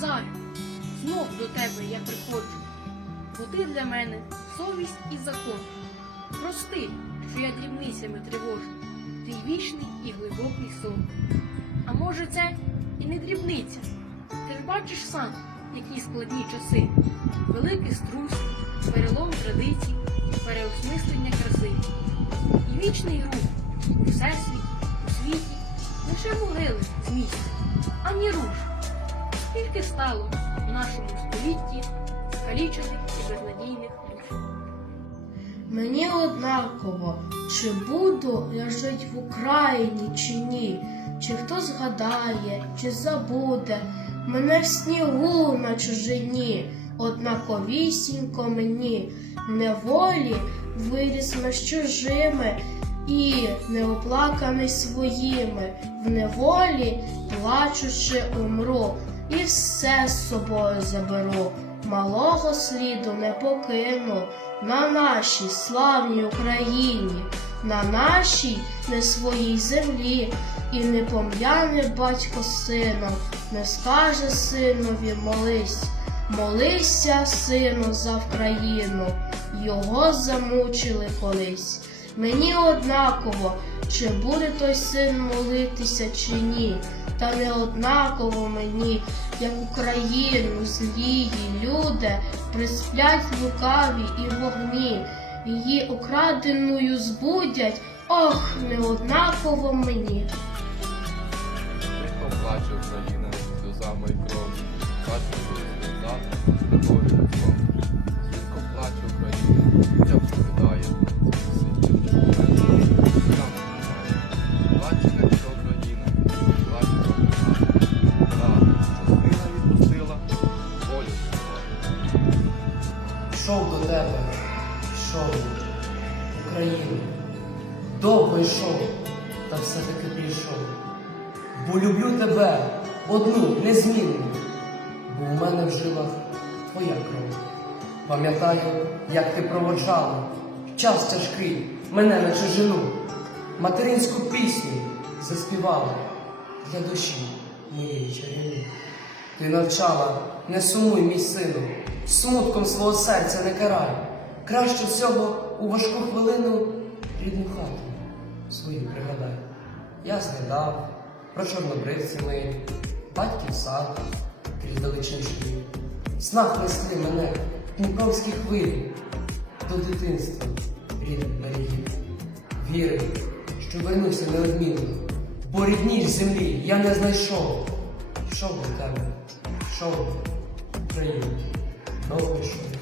зарю. Знов до тебе я приходжу, бо ти для мене совість і закон. Прости, що я дрібницями тривожу, твій вічний і глибокий сон. А може, це і не дрібниця? Ти ж бачиш сам, які складні часи, великий струс, перелом традицій, переосмислення краси. І вічний рух у всесвіті, у світі, лише могили з місця, ані руш. Скільки стало в нашому столітті скалічених і безнадійних душ. Мені однаково, чи буду я жить в Україні, чи ні, чи хто згадає, чи забуде мене в снігу на чужині, однаковісінько мені, неволі виріс ми з чужими і неоплаканий своїми, в неволі плачучи умру, і все з собою заберу, малого сліду не покину. На нашій славній Україні, на нашій не своїй землі, і не пом'яне батько сином, не скаже синові молись, молися, сину, за Вкраїну, його замучили колись. Мені однаково, чи буде той син молитися, чи ні, та не однаково мені, як Україну злії люди присплять лукаві і вогні, її украденою збудять, ох, не однаково мені. Тихо Україна сльозами й кров. Плаче сльоза, любові кров. Тебе, йшов Україну. Довго йшов, та все-таки прийшов. Бо люблю тебе одну, незмінну, бо у мене в жилах твоя кров. Пам'ятаю, як ти проводжала час тяжкий мене на чужину, материнську пісню заспівала для душі моєї чарівні. Ти навчала, не сумуй, мій сину, смутком свого серця не карай. Краще всього у важку хвилину рідну хату свою пригадай. Я згадав про чорнобривці мої, батьків сад, крізь далечин шли. Снах несли мене дніпровські хвилі до дитинства рідних берегів. Вірив, що вернуся неодмінно, бо рідніш землі я не знайшов. Йшов до тебе, йшов Україну, довго йшов.